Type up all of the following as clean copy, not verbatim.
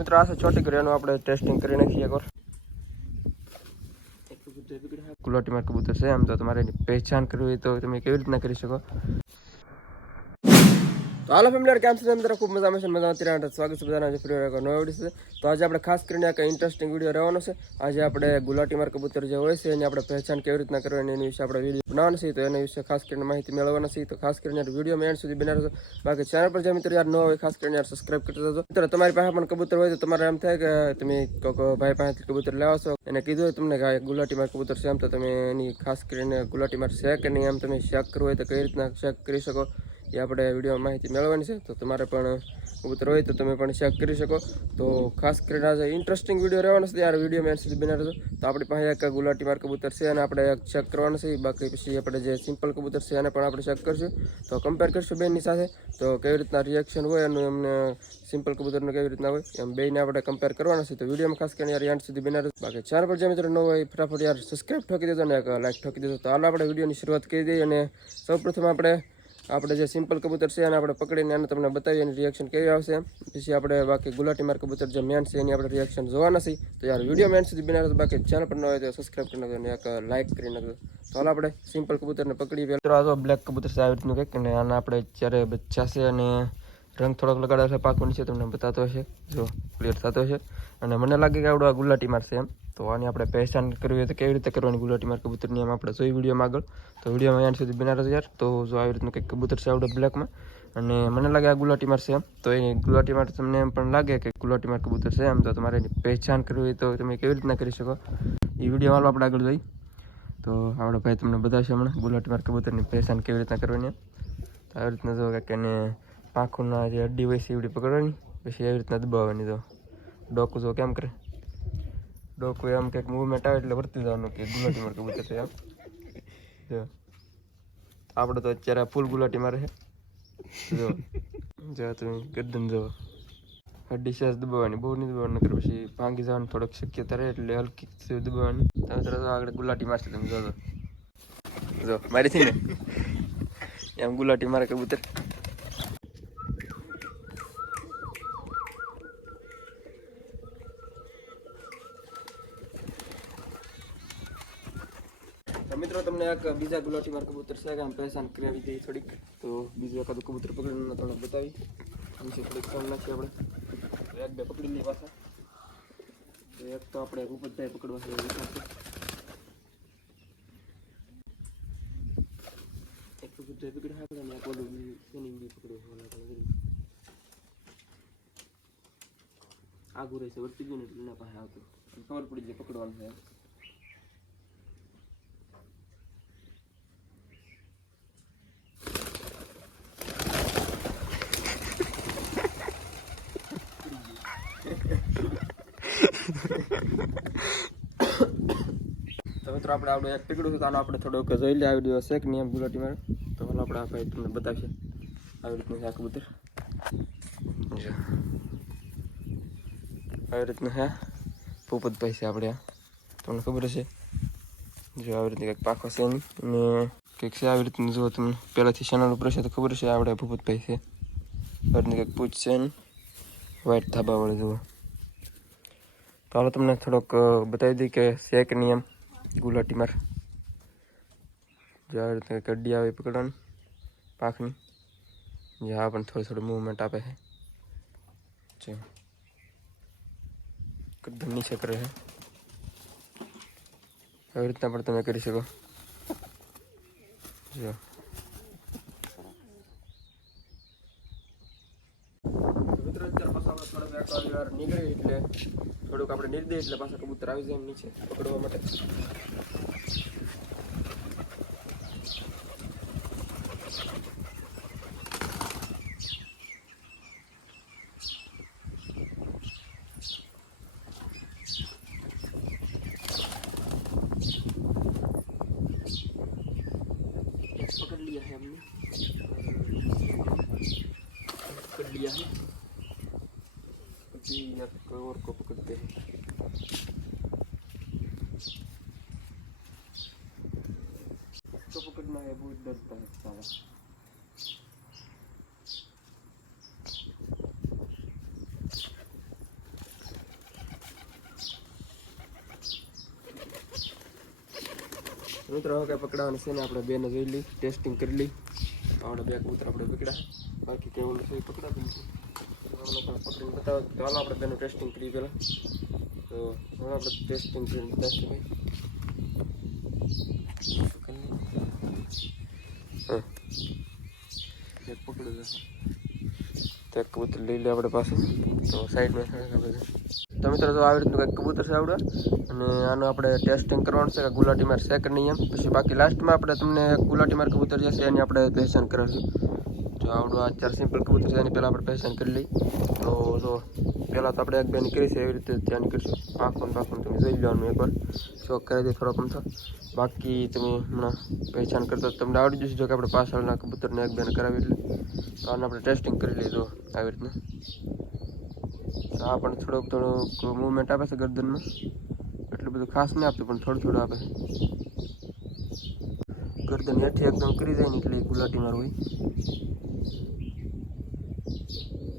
મિત્રો આ ચોટી કર્યાનું આપણે ટેસ્ટિંગ કરી નાખીએ એકવાર. ગુલાટીમાં કબૂતર છે એમ તો તમારે એની પહેચાન કરવી હોય તો તમે કેવી રીતના કરી શકો. તો હાલો ફેમિલી કેમ છે અંદર ખૂબ મજા આવે છે મજા અત્યારે સ્વાગત છે બધાના ફ્રી નવો વિડીયો છે. તો આજે આપણે ખાસ કરીને એક ઇન્ટરેસ્ટિંગ વિડીયો રહેવાનો છે. આજે આપણે ગુલાટીમાર કબૂતર જે હોય છે એની આપણે પહેચાન કેવી રીતના કરવાની એની વિશે આપણે વિડીયો બનાવવાનો છે. તો એના વિશે ખાસ કરીને માહિતી મેળવવાની છે. તો ખાસ કરીને વિડીયો મેં એન્ડ સુધી બનાવજો. બાકી ચેનલ પર જે મિત્રો યાર ન હોય ખાસ કરીને સબસ્ક્રાઇબ કરી દેજો. મિત્રો તમારી પાસે પણ કબૂતર હોય તો તમારે એમ થાય કે તમે ભાઈ પાસેથી કબૂતર લાવો છો એને કીધું હોય તમને કે ગુલાટીમાર કબૂતર છે એમ તો તમે એની ખાસ કરીને ગુલાટીમાર છે કે નહીં એમ તમે ચેક કરવું હોય તો કઈ રીતના ચેક કરી શકો એ આપણે વિડીયોમાં માહિતી મેળવવાની છે. તો તમારે પણ કબૂતર હોય તો તમે પણ ચેક કરી શકો. તો ખાસ કરીને આજે ઇન્ટરેસ્ટિંગ વિડીયો રહેવાનો છે યાર વિડીયો મેં સુધી બનાવી રહેજો. તો આપણી પાસે એક ગુલાટીમાર કબૂતર છે અને આપણે ચેક કરવાનું છે. બાકી પછી આપણે જે સિમ્પલ કબૂતર છે એને પણ આપણે ચેક કરશું. તો કમ્પેર કરશું બેની સાથે તો કેવી રીતના રિએક્શન હોય એનું એમને સિમ્પલ કબૂતરનું કેવી રીતના હોય એમ બેને આપણે કમ્પેર કરવાના છે. તો વિડીયોમાં ખાસ કરીને યાર એન્ડ સુધી બનાવી રહેજો. બાકી ચેનલ પર જે મિત્રો ન હોય ફટાફટ યાર સબસ્ક્રાઈબ ઠોકી દેજો અને એક લાઈક ઠોકી દેજો. તો હાલ આપણે વિડીયોની શરૂઆત કરી દઈએ અને સૌપ્રથમ આપણે જે સિમ્પલ કબૂતર છે એને આપણે પકડીને એને તમને બતાવીએ એની રિએક્શન કેવી આવશે. પછી આપણે બાકી ગુલાટીમાર કબૂતર જે મેન છે એની આપણે રિએક્શન જોવાના છે. તો યાર વિડીયો મેન સુધી બનાવી બાકી ચેનલ પર ન હોય તો સબસ્ક્રાઈબ કરી નાખજો અને એક લાઈક કરી નાખજો. તો હાલ આપણે સિમ્પલ કબૂતરને પકડી મિત્રો બ્લેક કબૂતર છે આવી રીતનું કંઈક અને આના આપણે જ્યારે બચ્ચા છે અને રંગ થોડોક લગાડ્યો છે પાકું નીચે તમને બતાતો હશે જો ક્લિયર થતો હશે. અને મને લાગે કે આવડો આ ગુલાટીમાર છે એમ. તો આની આપણે પહેચાન કરવી હોય તો કેવી રીતે કરવાની ગુલાટીમાર કબૂતરની એમ આપણે જોઈ વિડીયોમાં આગળ. તો વિડીયોમાં એન્ડ સુધી બનાવી રહેજો યાર. તો જો આવી રીતનું કંઈક કબૂતર છે આવડે બ્લેકમાં અને મને લાગે આ ગુલાટીમાર છે એમ. તો એ ગુલાટીમાર તમને એમ પણ લાગે કે ગુલાટીમાર કબૂતર છે એમ તો તમારે એની પહેચાન કરવી હોય તો તમે કેવી રીતના કરી શકો એ વિડીયો આપણે આગળ જોઈ. તો આવડો ભાઈ તમને બતાવશે હમણાં ગુલાટીમાર કબૂતરની પહેચાન કેવી રીતના કરવાની. તો આવી રીતના જો કે એને પાંખોના જે અડ્ડી હોય છે એવડી પકડવાની પછી એવી રીતના દબાવવાની. તો ડોકું જો કેમ કરે ડોકું એમ કંઈક મૂવમેન્ટ આવે એટલે વર્તી જવાનું કે ગુલાટીમાર કબૂતર છે એમ. જો આપણે તો અત્યારે ફૂલ ગુલાટી મારે છે જો જો તમે ગરદન જો હડ્ડી સેસ દબાવવાની બહુ નહીં દબાવવાનું નકર પછી ભાંગી જવાની થોડોક શક્યતા રહે એટલે હલકી દબાવવાની. તમે તરત આગળ ગુલાટી મારશે તમે જોજો જો મારી થી ને એમ ગુલાટી મારે કબૂતર. તો મિત્રો તમને એક બીજા ગુલાટીમાર કબૂતર છે કે આમ પહેચાન કરાવી દઈએ થોડીક. તો બીજું એકાદું કબૂતર પકડીને તમને બતાવી નીચે થોડીક કામ નાખીએ આપણે. એક બે પકડી લઈએ પાછા. તો એક તો આપણે ભૂપતભાઈ પકડવા છે એક ભૂપતભાઈ પકડી આપણે ને ઓલું શનિ બી પકડવું આગું રહેશે વર્તી ગયું ને એટલે એના પાસે આવતું ખબર પડી જાય પકડવાનું છે. તો મિત્રો આપણે આવડું એક પકડ્યું તો આનો આપણે થોડોક જોઈ લે આવી દિવસ એક નિયમ ગુલાટીમાર. તો હાલ આપણે આ ભાઈ તમને બતાવશે આવી રીતનું છે આ કબૂતર. આવી રીતનું છે ભૂપતભાઈ છે આપણે આ તમને ખબર હશે જો આવી રીતની કંઈક પાંખો છે એની અને કંઈક છે આવી રીતનું જુઓ તમને પહેલાંથી ચેનલ ઉપર છે તો ખબર છે આપણે ભૂપતભાઈ છે. આવી રીતની કંઈક પૂછ છે એની વ્હાઈટ ધાબાવાળી જુઓ. તો હાલો તમને થોડોક બતાવી દઈએ કે છે કે નિયમ ગુલાટીમાર. જો આવી રીતે કડ્ડી આવે પકડવાની પાંખની જે આ પણ થોડું મૂવમેન્ટ આપે છે જો કદમ નીચે કરે છે આવી રીતના પણ તમે કરી શકો જો. મિત્રો અત્યારે પાછા આપણે થોડોક વાર નીકળી એટલે થોડુંક આપણે નીકળી દઈએ એટલે પાછા કબૂતર આવી જાય નીચે પકડવા માટે. पकड़ लिया है हमने पकड़ लिया है अभी या और को पकड़ते हैं. इसको पकड़ना है बहुत डरता है सारा. મિત્રો હવે કંઈ પકડાવાનું છે ને આપણે બેને જોઈ લઈ ટેસ્ટિંગ કરી લઈ. આપણે બે કબૂતર આપણે પકડા બાકી કેવું નથી પકડાતું પકડીને બતાવો તો હાલો આપણે બેનું ટેસ્ટિંગ કરી પહેલાં. તો હવે આપણે ટેસ્ટિંગ કરીને બતાવીશું હા એક પકડી જશે તો એક કબૂતર લઈ લે આપણે પાસે. તો સાઈડમાં આપણે તો મિત્રો તો આવી રીતનું કંઈક કબૂતર છે આવડે અને આનું આપણે ટેસ્ટિંગ કરવાનું છે કે ગુલાટી માર છે કે નહીં એમ. પછી બાકી લાસ્ટમાં આપણે તમને ગુલાટી માર કબૂતર જે છે એની આપણે પહેચાન કરાવીશું. જો આવડું આ 4 સિમ્પલ કબૂતર છે એની પહેલાં આપણે પહેચાન કરી લઈ. તો જો પહેલાં તો આપણે એક બેની કરી છે એવી રીતે ધ્યાન કરીશું. પાંખું તમે જોઈ લેવાનું એકવાર શોખ કરી દે થોડોક અમથો. બાકી તમે હમણાં પહેચાન કરતા તમને આવડી જશે. જો કે આપણે પાછળના કબૂતરને એક બેને કરાવી એટલે તો આને આપણે ટેસ્ટિંગ કરી લીધું આવી રીતના. આ પણ થોડુંક મૂવમેન્ટ આપે છે ગરદનમાં, એટલું બધું ખાસ નહીં આપતું પણ થોડું આપે. ગરદન હેઠી એકદમ કરી જાય ને એટલે ગુલાટી માર હોય.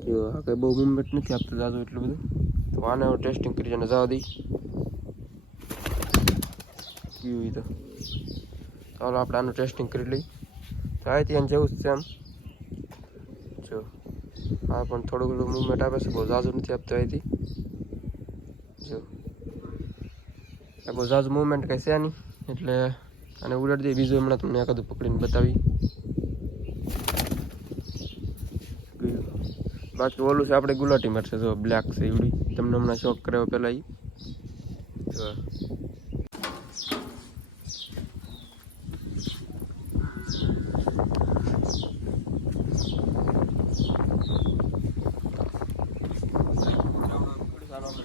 જો આ કંઈ બહુ મૂવમેન્ટ નથી આપતું જાજુ એટલું બધું. તો આને હવે ટેસ્ટિંગ કરી અને જવા દઈ કેવું તો ચાલો આપણે આનું ટેસ્ટિંગ કરી લઈ. તો આ ત્યાં જેવું જ છે આમ જો હા પણ થોડું ઘણું મૂવમેન્ટ આપે છે, બહુ ઝાઝુ નથી આપતું અહીંથી. જો બહુ ઝાઝુ મૂવમેન્ટ કંઈ છે નહીં એટલે અને ઉડાડી દઈએ. બીજું હમણાં તમને એકાદું પકડીને બતાવી. બાકી ઓલું છે આપણે ગુલાટી મારશે જો બ્લેક છે એવડી તમને હમણાં શોખ કરાવ્યો પહેલાં એ જો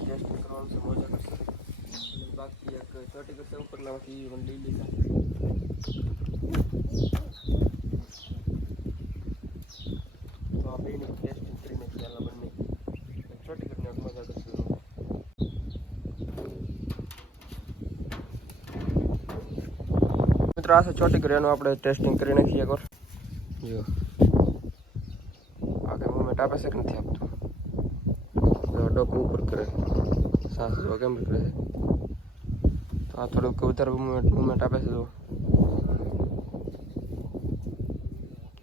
ટેસ્ટિંગ કરવાનું છે મજા કરશે. બાકી એક ચોટી કરશે ઉપરલામાંથી પણ લઈ લીધા. તો આ બેને ટેસ્ટિંગ કરીને પહેલાં બંને ચોટી કરીને મજા કરશે. મિત્રો આ ચોટી કરી એનું આપણે ટેસ્ટિંગ કરી નાખીએ એકવાર. જો આ કંઈ મૂવમેન્ટ આપે છે કે નથી આપતું. ડોકું ઉપર કરે સાસ જો કેમ કરે છે. તો આ થોડુંક વધારે મૂવમેન્ટ આપે છે. જો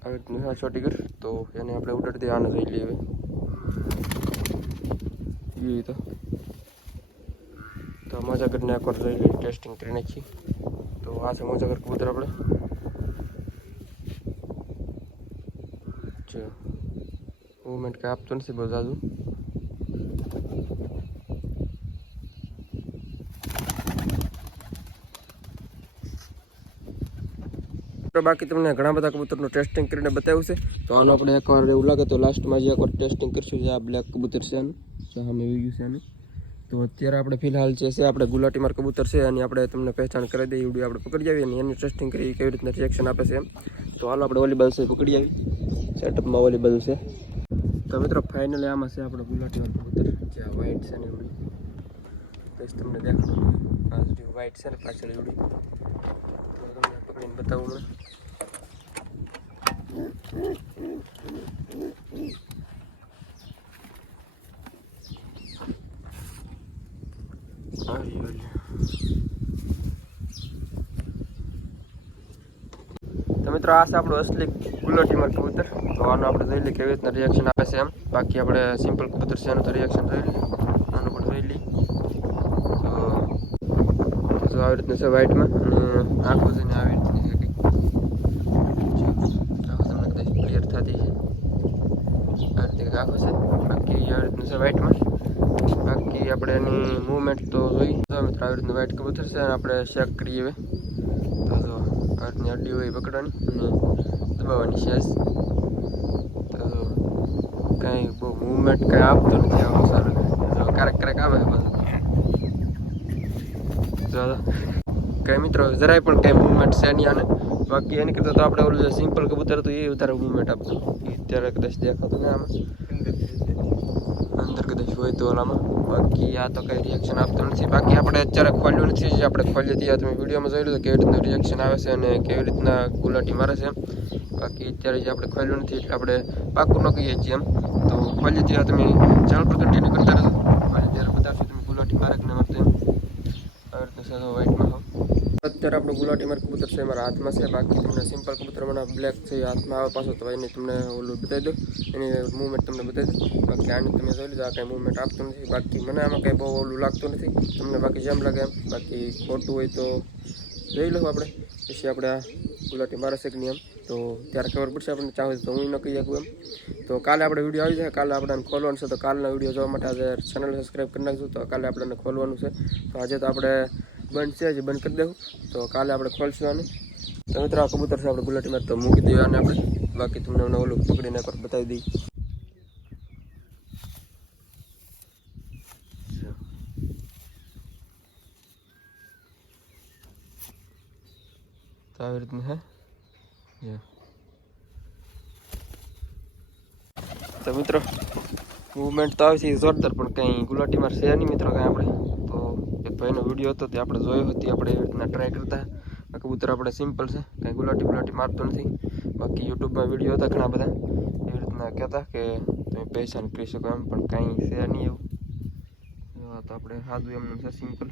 આવી રીતનું ચોટી કર તો એને આપણે ઉડાડી દઈએ. આને જોઈ લઈએ હવે તો મજા કરીને એકવાર જોઈ લઈએ ટેસ્ટિંગ કરી નાખીએ. તો આ છે મજા કર કબૂતર આપણે જો મૂવમેન્ટ કંઈ આપતું નથી બહુ જાજુ. બાકી તમને ઘણા બધા કબૂતરનું ટેસ્ટિંગ કરીને બતાવ્યું છે. તો આનો આપણે એકવાર એવું લાગે તો લાસ્ટમાં જે એકવાર ટેસ્ટિંગ કરીશું. જે આ બ્લેક કબૂતર છે આનું સામે આવી ગયું છે આનું. તો અત્યારે આપણે ફિલહાલ જે છે આપણે ગુલાટી માર કબૂતર છે એની આપણે તમને પહેચાન કરી દઈએ. વિડીયો આપણે પકડી આવીએ અને એની ટેસ્ટિંગ કરી કેવી રીતના રિએક્શન આપે છે એમ. તો હાલો આપણે વોલીબોલ છે પકડી આવી સેટઅપમાં વોલીબોલ છે. તો મિત્રો ફાઇનલી આમાં છે આપણે ગુલાટી માર કબૂતર જે આ વ્હાઇટ છે ને એવડી બસ તમને દેખાડું. આ જે વ્હાઇટ છે ને પાછળ એવડી તમને પકડીને બતાવું મને. તો મિત્રો આ છે આપણું અસલી ગુલાટી માર કબૂતર. તો આનું આપણે જોઈ લઈએ કેવી રીતના રિએક્શન આપે છે એમ. બાકી આપણે સિમ્પલ કબૂતર છે એનું તો રિએક્શન જોઈ લઈએ. આનું પણ જોઈ લઈએ. તો આવી રીતનું છે વ્હાઇટમાં અને આંખો છે ને આવી રીતની છે કંઈક તમને કદાચ ક્લિયર થતી છે. આ રીતે આંખો છે. બાકી આવી રીતનું છે વ્હાઇટમાં. બાકી આપણે એની મૂવમેન્ટ તો જોઈ મિત્રો આવી રીતનું વ્હાઇટ કબૂતર છે અને આપણે ચેક કરીએ હવે. તો જો આ રીતની અડ્ડી હોય પકડવાની અને દબાવવાની શેષ. તો કંઈ બહુ મૂવમેન્ટ કંઈ આપતો નથી આવું સારું. જો ક્યારેક આવે છે બધું જો કંઈ મિત્રો જરાય પણ કંઈ મૂવમેન્ટ છે નહીં આને. બાકી એની કરતાં તો આપણે ઓલું જે સિમ્પલ કબૂતર હતું એ વધારે મૂવમેન્ટ આપતું. એ અત્યારે કદાચ દેખાતું ને આમાં અંદર કદાચ હોય તો ઓલામાં. બાકી આ તો કંઈ રિએક્શન આપતું નથી. બાકી આપણે અત્યારે ખોલ્યું નથી. જે આપણે ખોલીએ ત્યાં તમે વિડીયોમાં જોઈ લો કેવી રીતનું રિએક્શન આવે છે અને કેવી રીતના ગુલાટી મારે છે એમ. બાકી અત્યારે જે આપણે ખોલ્યું નથી એટલે આપણે પાકું ન કહીએ છીએ એમ. તો ખોલીએ ત્યાં તમે ચેનલ પર કન્ટિન્યુ કરતા રહેજો. અને ત્યારે બતાવશું તમે ગુલાટી મારે કે ન મારતો એમ. આવી રીતનું છે વ્હાઇટમાં અત્યારે આપણું ગુલાટી માર કબૂતર છે મારા હાથમાં છે. બાકી તમને સિમ્પલ કબૂતર મને બ્લેક છે એ હાથમાં આવે પાછો, તો એને તમને ઓલું બતાવી દઉં, એની મૂવમેન્ટ તમને બતાવી દઉં. બાકી આની તમે જોઈ લીધું, આ કંઈ મૂવમેન્ટ આપતું નથી. બાકી મને આમાં કંઈ બહુ ઓલું લાગતું નથી, તમને બાકી જેમ લાગે એમ. બાકી ખોટું હોય તો જોઈ લઉં આપણે, પછી આપણે આ ગુલાટી મારે છે કે નહીં એમ, તો ત્યારે ખબર પડશે આપણને. ચાહે તો હું ન કહી શકું એમ. તો કાલે આપણે વિડીયો આવી જાય, કાલે આપણે ખોલવાનું છે. તો કાલના વિડીયો જોવા માટે આજે ચેનલ સબસ્ક્રાઈબ કરી નાખજો. તો કાલે આપણને ખોલવાનું છે. તો આજે તો આપણે બંધ છે, હજી બંધ કરી દેવું, તો કાલે આપણે ખોલશું આને. તો મિત્રો આ કબૂતર છે આપણે ગુલાટીમાં, તો મૂકી દઈએ આને આપણે. બાકી તમને ઓલું પકડીને એકવાર બતાવી દઈએ. તો આવી રીતનું હે. તો મિત્રો મૂવમેન્ટ તો આવી જોરદાર, પણ કંઈ ગુલાટીમાં છે નહીં મિત્રો કંઈ આપણે. તો એક ભાઈનો વિડીયો હતો તે આપણે જોયો હતી, આપણે એવી રીતના ટ્રાય કરતા. આ કબૂતર આપણે સિમ્પલ છે, કંઈ ગુલાટી મારતો નથી. બાકી યુટ્યુબમાં વિડીયો હતા ઘણા બધા એવી રીતના કહેતા કે તમે પૈસા કરી શકો એમ, પણ કાંઈ છે નહીં એવું. તો આપણે સાદું એમને છે સિમ્પલ.